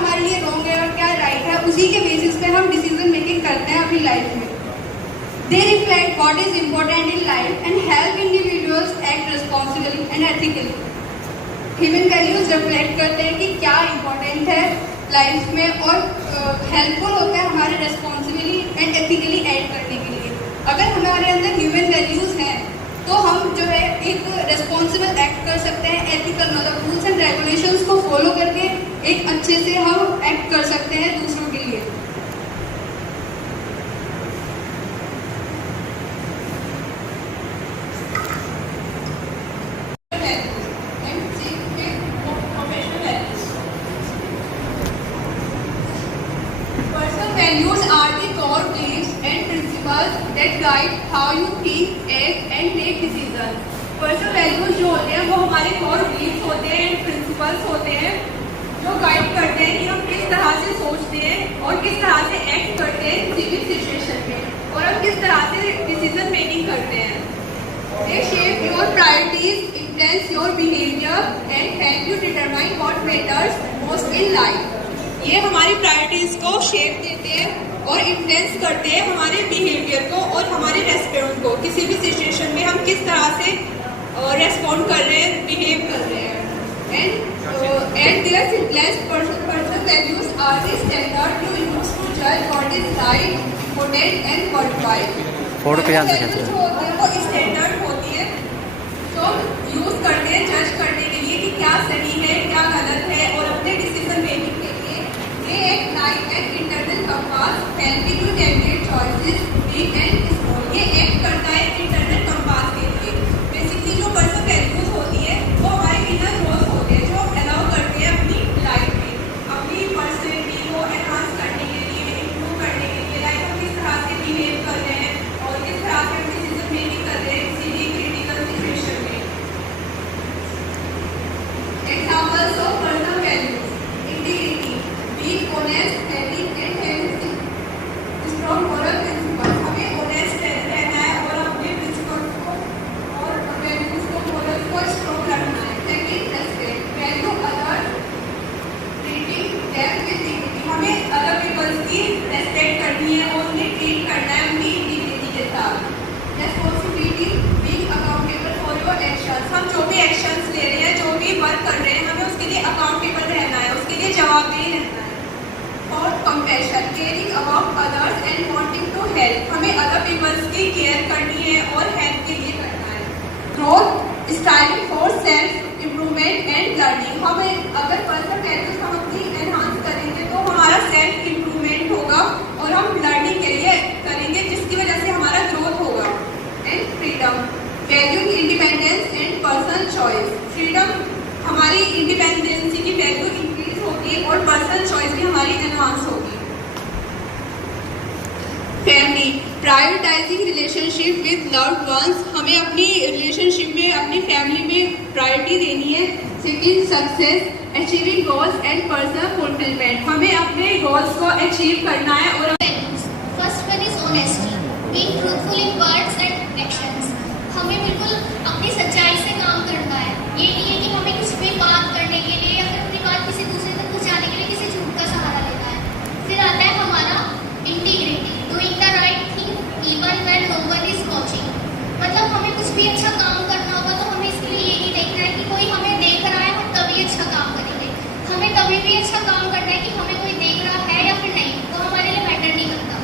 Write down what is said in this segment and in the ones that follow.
हमारे लिए रॉन्ग है और क्या राइट है, उसी के बेसिस पे हम डिसीजन मेकिंग करते हैं अपनी लाइफ में। दे reflect what is important in life and help individuals act responsibly and ethically. Human values reflect करते हैं कि क्या इम्पोर्टेंट है लाइफ में और हेल्पफुल होता है हमारे रेस्पॉन्सिबली एंड एथिकली एक्ट करने के लिए। अगर हमारे अंदर ह्यूमन वैल्यूज हैं तो हम जो है एक रेस्पॉन्सिबल एक्ट कर सकते हैं, एथिकल मतलब रूल्स एंड रेगुलेशंस को फॉलो करके एक अच्छे से हम एक्ट कर सकते हैं दूसरों के लिए। Values are the core beliefs and principles that guide how you think, act and take decisions. Personal values जो होते हैं वो हमारे core beliefs होते हैं and principles होते हैं जो गाइड करते हैं कि हम किस तरह से सोचते हैं और किस तरह से एक्ट करते हैं किसी भी सिचुएशन में और हम किस तरह से डिसीजन मेकिंग करते हैं। They shape your priorities, influence your behavior and help you determine what matters most in life. ये हमारी प्रायोरिटीज को शेप देते हैं और इन्फ्लुएंस करते हैं हमारे बिहेवियर को और हमारे रेस्पॉन्ड को। किसी भी सिचुएशन में हम किस तरह से रेस्पॉन्ड कर रहे हैं, बिहेव कर रहे हैं। And their simplest personal values are the standard you use to जज what is right, important and worthwhile. Photo पे ध्यान से खींचो। जो होते हैं वो स्टैंडर्ड होती है तो यूज करते हैं जज करने के लिए कि क्या सही है क्या गलत है और अपने डिसीजन मेकिंग के लिए they act like an internal compass helping you navigate choices big and small। ये एक्ट करता है इंटरनल कंपास के लिए। बेसिकली जो पर्सनल वैल्यूज होती है वो हमारे इनर गोल्स होते हैं जो अलाउ करते हैं अपनी लाइफ में अपनी पर्सनैलिटी को एनहांस करने के लिए, इम्प्रूव करने के लिए। लाइफ हम किस तरह से बिहेव कर रहे हैं और किस तरह से हम डिसीजन मेकिंग कर रहे हैं किसी भी क्रिटिकल सिचुएशन में। Examples of personal values: integrity, being honest, caring and healthy, strong moral principles। हमें honest रहना है और अपने principles को और values को, morals को strong रखना है। Second, respect, value others, treating them with dignity। हमें other people की respect करनी है और उन्हें treat करना है उनकी dignity के साथ। Responsibility, being accountable for your actions। हम जो भी actions ले रहे हैं, जो भी work कर रहे हैं, हमें उसके लिए accountable रहना है, उसके लिए जवाबदेही रहना है। और compassion, caring about others and wanting to help. हमें अदर पीपल्स की केयर करनी है और हेल्प के लिए करना है। Growth, striving for self improvement and learning. हमें अगर पर्सनल वैल्यूज हम अपनी एनहांस करेंगे तो हमारा सेल्फ इम्प्रूवमेंट होगा और हम लर्निंग के लिए करेंगे जिसकी वजह से हमारा ग्रोथ होगा। And freedom, valuing independence and personal choice. Freedom, हमारी इंडिपेंडेंसी की वैल्यू इंक्रीज होगी और पर्सनल चॉइस भी हमारी एनहांस होगी। Family, prioritising relationship with loved ones. हमें अपनी रिलेशनशिप में, अपनी फैमिली में प्रायोरिटी देनी है। Second, success, achieving goals and personal fulfilment. हमें अपने गोल्स को अचीव करना है। और first one is honesty, being truthful in words and actions. हमें बिल्कुल अपनी सच्चाई से काम करना है। ये नहीं है कि हमें कुछ भी बात करने के लिए या फिर अपनी बात किसी दूसरे तक पहुंचाने के लिए किसी झूठ का सहारा लेना है। फिर आता है हमारा integrity, doing the right thing even when no one is watching. मतलब हमें कुछ भी अच्छा काम करना होगा तो हमें इसके लिए ये नहीं देखना है कि कोई हमें देख रहा है हम तभी अच्छा काम करेंगे। हमें तभी भी अच्छा काम करना है कि हमें कोई देख रहा है या फिर नहीं, वो हमारे लिए मैटर नहीं करता।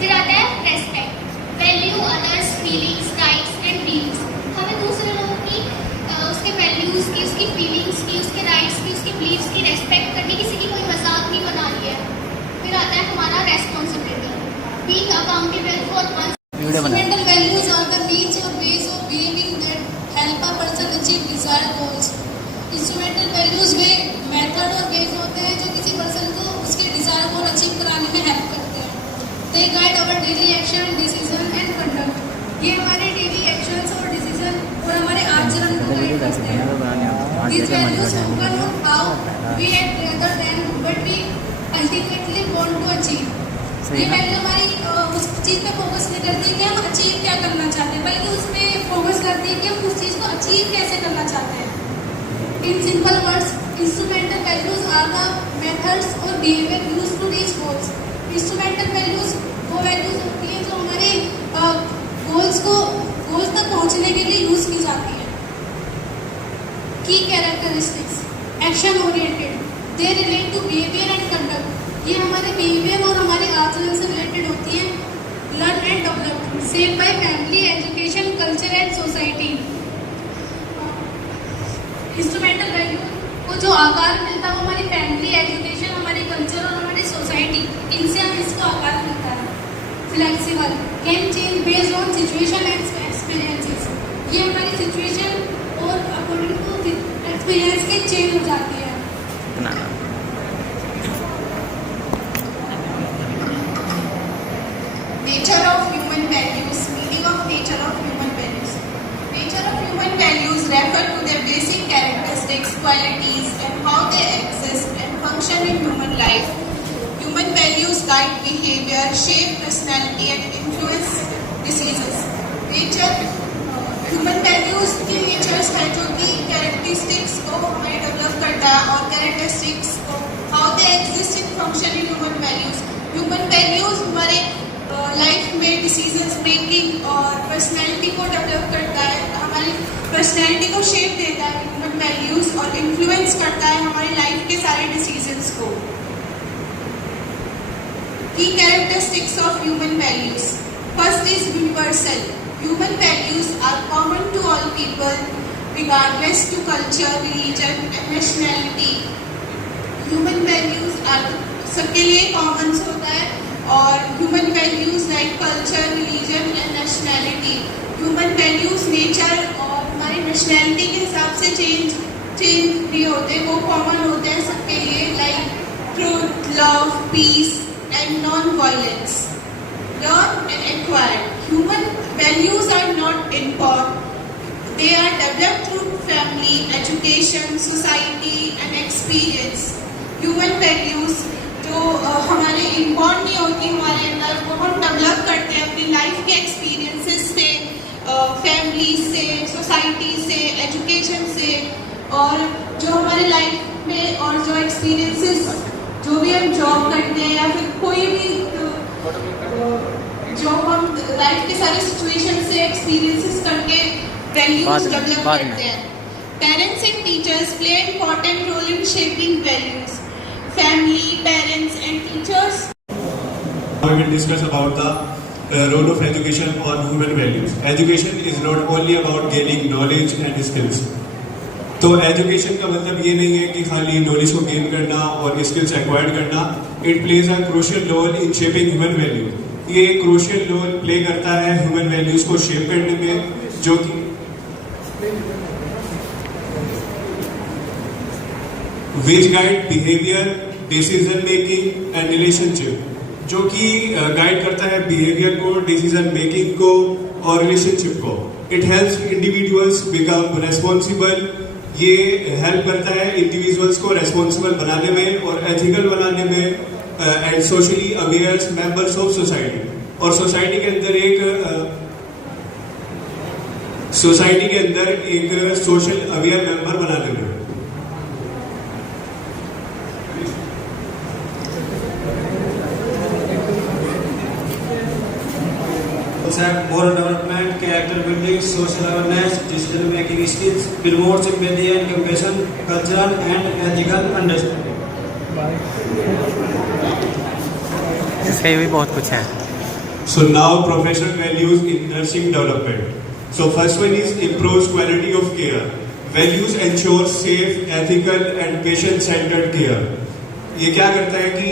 फिर आता है respect, value others feelings, rights and dreams. हमें दूसरे लोगों की उसके वैल्यूज की, उसकी फीलिंग्स की, उसके राइट्स की, उसके बिलीव्स की रेस्पेक्ट करनी, किसी की कोई मजाक नहीं बना रही है। फिर आता है हमारा responsibility, being accountable for one's. Fundamental values are the needs or ways of behaving that help a person achieve desired goals. Instrumental values way method और वेज होते हैं जो किसी पर्सन को उसके डिजायर गोल अचीव कराने में हेल्प करते हैं। They guide our daily action, decision and conduct। ये हमारे डेली एक्शंस और डिसीजन और हमारे आचरण को गाइड करते हैं। These values focus on how we act rather than what we ultimately want to achieve। ये वैल्यू हमारी उस चीज़ पे फोकस नहीं करती कि हम अचीव क्या करना चाहते हैं, बल्कि उसमें फोकस करती है कि हम उस चीज़ को अचीव कैसे करना चाहते हैं। In simple words, Instrumental values are the methods or behavior used to reach goals. Instrumental values वो values होती हैं जो हमारे goals तक पहुंचने के लिए यूज की जाती है. Key characteristics: action oriented. They relate to behavior and conduct. ये हमारे behavior और हमारे आचरण से related होती है. Learn and develop. Shaped by family, education, culture and society. Instrumental value को जो आकार मिलता है वो हमारी फैमिली, एजुकेशन, हमारे कल्चर और हमारी सोसाइटी, इनसे हमें इसको आकार मिलता है. Flexible, can change based on situation and experiences. ये हमारी सिचुएशन और अकॉर्डिंग टू एक्सपीरियंस के चेंज हो जाती है. Nature of human values. Meaning of nature of human values. Nature of human values refer to their basic characteristics, qualities, and how they exist and function in human life. Human values guide behavior, shape personality, and influence decisions. Nature, human values के natures है जो कि characteristics को हमें develop करता है और characteristics को how they exist and function in human values. Human values हमारे लाइफ में डिसीजंस मेकिंग और पर्सनैलिटी को डेवलप करता है, हमारी पर्सनैलिटी को शेप देता है ह्यूमन वैल्यूज और इन्फ्लुएंस करता है हमारी लाइफ के सारे डिसीजंस को. Key characteristics of human values. First is universal. Human values are common to all people regardless to culture, religion and nationality. Human values are सबके लिए कॉमन होता है और human values like culture, religion and nationality. Human values nature और हमारी nationality के हिसाब से चेंज नहीं होते, वो कॉमन होते हैं सबके लिए, like truth, love, peace and non violence. Learn and acquired. Human values are not import, they are developed through family, education, society and experience. Human values जो हमारे इम्पॉर्ट नहीं होती हमारे अंदर, वो हम डेवलप करते हैं अपनी लाइफ के एक्सपीरियंसेस से, फैमिली से, सोसाइटी से, एजुकेशन से, और जो हमारे लाइफ में और जो एक्सपीरियंसेस जो भी हम जॉब करते हैं या फिर कोई भी जो हम लाइफ के सारे सिचुएशन से एक्सपीरियंसेस करके वैल्यूज डेवलप करते हैं. Parents and teachers play an important role in shaping values. Family, parents and teachers. We will discuss about the role of education on human values. Education is not only about gaining knowledge and skills. तो education का मतलब ये नहीं है कि खाली knowledge को gain करना और स्किल्स एक्वायर्ड करना. It plays a crucial role in shaping human values. ये क्रूशियल रोल प्ले करता है ह्यूमन वैल्यूज को शेप करने में, जो कि which guide behavior, decision making and relationship. जो कि गाइड करता है बिहेवियर को, डिसीजन मेकिंग को और रिलेशनशिप को. It helps individuals become responsible. ये हेल्प करता है इंडिविजुअल्स को रेस्पॉन्सिबल बनाने में और एथिकल बनाने में and socially aware members of society. और सोसाइटी के अंदर एक सोशल अवेयर मेंबर बनाने में. Moral development, character building, social awareness, decision making skills, promotes empathy and compassion, cultural and ethical understanding. इसके भी बहुत कुछ है. So now professional values in nursing development. So first one is improves quality of care. Values ensure safe, ethical and patient-centered care. ये क्या करता है कि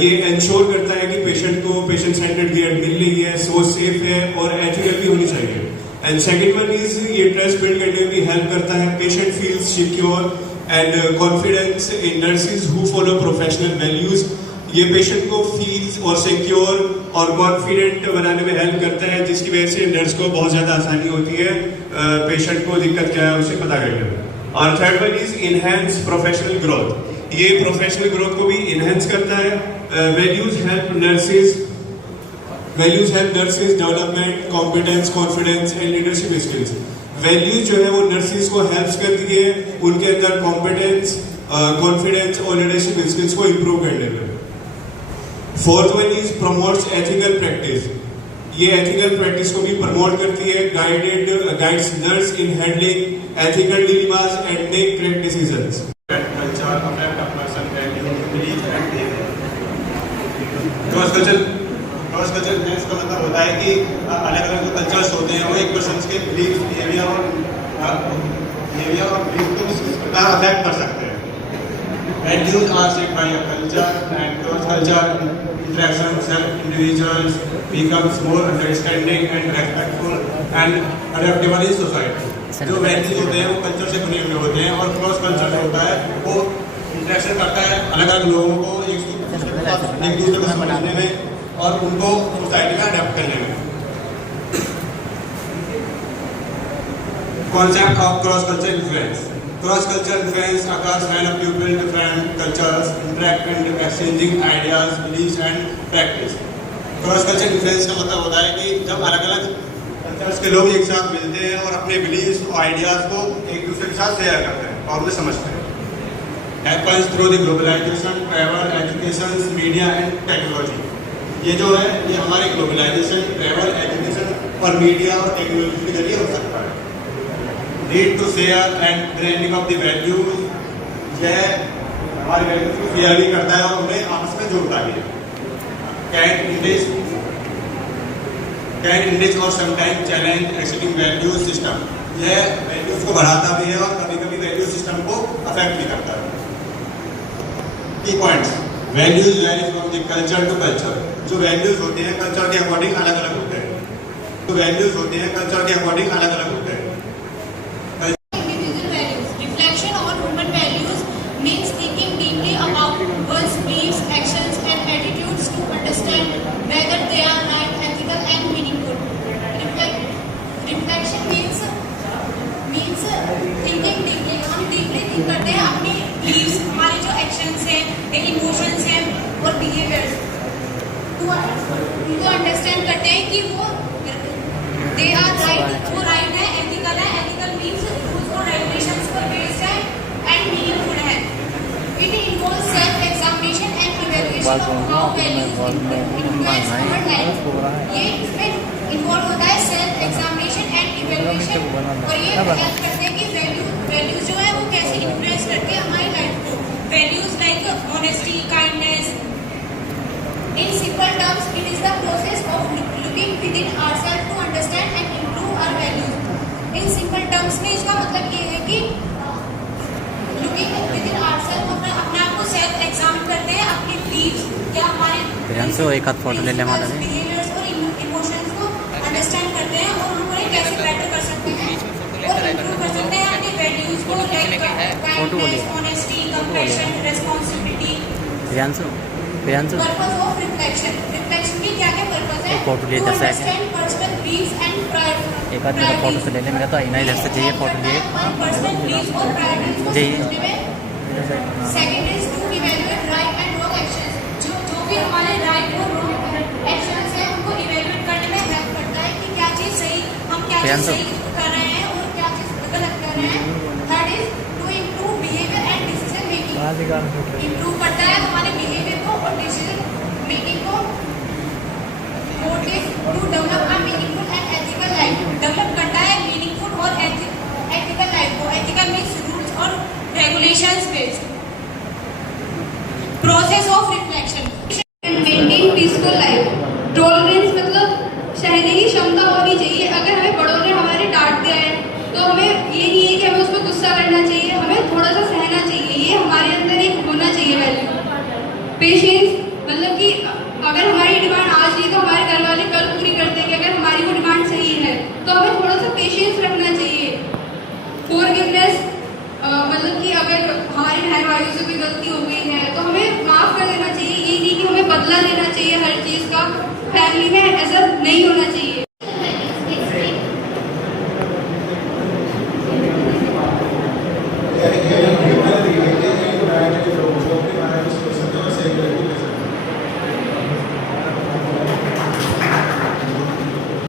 ये इंश्योर करता है कि पेशेंट को पेशेंट सेंटर्ड केयर मिल रही है, सो सेफ है और एथिकल भी होनी चाहिए. एंड सेकंड वन इज ये ट्रस्ट बिल्ड करने में भी हेल्प करता है. Patient feels secure and confidence in nurses who follow professional values. ये पेशेंट को फील्स और सिक्योर और कॉन्फिडेंट बनाने में हेल्प करता है, जिसकी वजह से नर्स को बहुत ज्यादा आसानी होती है पेशेंट को दिक्कत क्या है उसे पता करने में. और third one is enhance professional growth. ये प्रोफेशनल ग्रोथ को भी इनहेंस करता है. Values help nurses development, competence, confidence and leadership skills. Values जो है वो नर्सेज को हेल्प करती है उनके अंदर कॉम्पिटेंस, कॉन्फिडेंस और लीडरशिप स्किल्स को इम्प्रूव करने में। Fourth one is promotes ethical practice. ये एथिकल प्रैक्टिस को भी प्रमोट करती है, guides nurse in handling ethical dilemmas and make correct decisions. Culture affect a person value belief and behaviour. Cross culture influence का मतलब होता है कि अलग अलग जो कल्चर्स होते हैं वो एक पर्सन के बिलीफ बिहेवियर और बिलीफ को इस प्रकार अफेक्ट कर सकते हैं। Values are set by a culture and cross culture interaction self individuals becomes more understanding and respectful and adaptable in society. जो वैल्यूज होते हैं वो कल्चर से बने हुए होते हैं और क्रॉस कल्चर जो होता है वो इंटरेक्शन करता है अलग अलग लोगों को एक दूसरे को समझने में और उनको सोसाइटी में अडेप्ट करने में। Concept of cross-cultural influence. Cross-cultural influence occurs when a pupil different cultures interact and exchanging ideas, beliefs and practice. Cross-cultural influence का मतलब होता है कि जब अलग अलग कल्चर्स के लोग एक साथ मिलते हैं और अपने बिलीव्स और आइडियाज को एक दूसरे के साथ शेयर करते हैं और उन्हें समझते हैं। Happens through the globalization, travel, education, media and technology. ये जो है ये हमारे ग्लोबलाइजेशन, ट्रैवल, एजुकेशन और मीडिया और टेक्नोलॉजी के जरिए हो सकता है। Need to share and branding of the values, यह हमारे वैल्यूज को शेयर भी करता है और उन्हें आपस में जोड़ता भी है। कैन इंडिज और sometime challenge existing values system, यह वैल्यूज को बढ़ाता भी है और कभी कभी वैल्यू सिस्टम को अफेक्ट भी करता है। Key points, values vary from the culture to culture. जो वैल्यूज होते हैं कल्चर के अकॉर्डिंग अलग अलग होते हैं। तो वैल्यूज होते हैं कल्चर के अकॉर्डिंग अलग अलग होते हैं। Individual values. Reflection on human values means thinking deeply about one's beliefs, actions, and attitudes to understand whether they are right, ethical, and meaningful. Reflection means thinking deeply. हम deeply think करते हैं अपनी beliefs, हमारे जो actions हैं, emotions हैं और behaviors उनको अंडरस्टैंड करते हैं कि वो दे आर राइट, वो राइट है, एथिकल है, एथिकल मीन्स रूल्स और रेगुलेशंस पर बेस्ड है एंड मीनिंगफुल है। It involves self examination and evaluation of how values influence our life. ये इसमें इन्वॉल्व होता है सेल्फ एग्जामिनेशन एंड इवैल्यूएशन और ये हेल्प करते हैं कि वैल्यूज जो है वो कैसे इन्फ्लुएंस करते हैं हमारी लाइफ को। Values like honesty, kindness. In simple terms, it is the process of looking within ourselves to understand and improve our values. In simple terms में इसका मतलब ये है कि looking within ourselves अपने आप को सेल्फ एग्जाम करते हैं, अपने beliefs क्या हमारे एक हाथ फोटो ले ले हमारा behaviors और emotions को अंडरस्टैंड करते हैं और उनको कैसे बेटर कर सकते हैं और improve कर सकते हैं अपने values को like kindness, honesty, compassion, responsibility. Purpose of reflection. Reflection की क्या क्या पर्पस है? फोटो ले To जैसा है understand personal beliefs and priorities. एक आदमी का फोटो से ले ले, मेरा तो आईना इधर से चाहिए, फोटो लिए Personal beliefs और priorities को चाहिए। समझने में। Second is to evaluate right and wrong actions. जो भी हमारे right और wrong actions हैं उनको evaluate करने में help करता है कि क्या चीज़ सही, हम क्या चीज़ सही कर रहे हैं और क्या चीज़ गलत कर रहे हैं। Third is to improve behavior and decision making. Improve करता है हमारे behavior को और decision making को। Fourth is to develop a meaningful and ethical life. Develop करता है meaningful और ethical life को। Ethical means rules और regulations based. Process of reflection. Maintain peaceful life. Tolerance मतलब सहने की क्षमता होनी चाहिए। अगर हमें बड़ों ने हमारे डांट दिया है तो हमें ये नहीं है कि हमें उस पर गुस्सा करना चाहिए, हमें थोड़ा सा सहना चाहिए। ये हमारे अंदर एक होना चाहिए वैल्यू। पेशेंस मतलब कि अगर हमारी डिमांड आज नहीं तो हमारे घर वाले कल पूरी करते हैं कि अगर हमारी वो डिमांड सही है तो हमें थोड़ा सा पेशेंस रखना चाहिए। फॉरगिवनेस मतलब कि अगर हमारी बहन भाइयों से कोई गलती हो गई है तो हमें माफ़ कर देना चाहिए। ये नहीं कि हमें बदला लेना चाहिए हर चीज़ का। फैमिली में ऐसा नहीं होना चाहिए।